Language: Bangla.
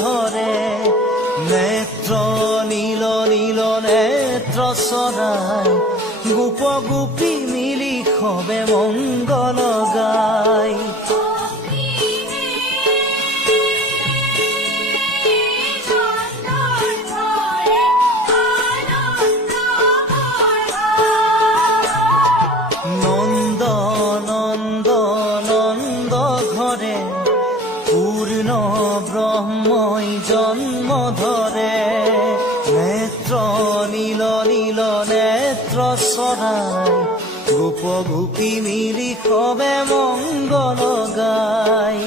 ধরে। নেত্র নীল নীল নেত্র চৰাই গোপ গোপী মিলি সবে মংগল গায়। নন্দ নন্দ নন্দ ঘরে পূর্ণ ব্রহ্মই জন্ম ধরে। নেত্র নীল নীল নেত্র চৰাই গোপ গোপী মিলি সবে মংগল গায়।